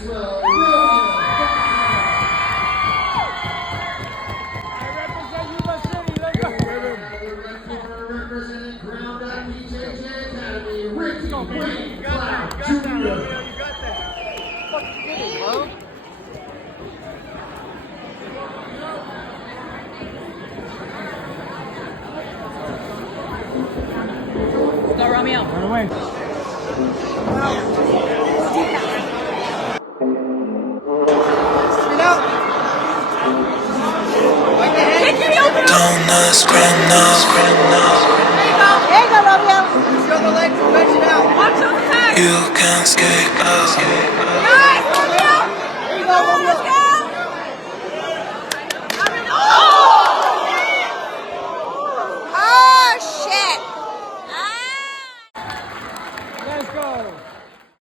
Go, Romeo. Run away. Don't scream now. There you go, Romeo. Show the legs, stretch it out. Watch on the back. You can't escape out. No!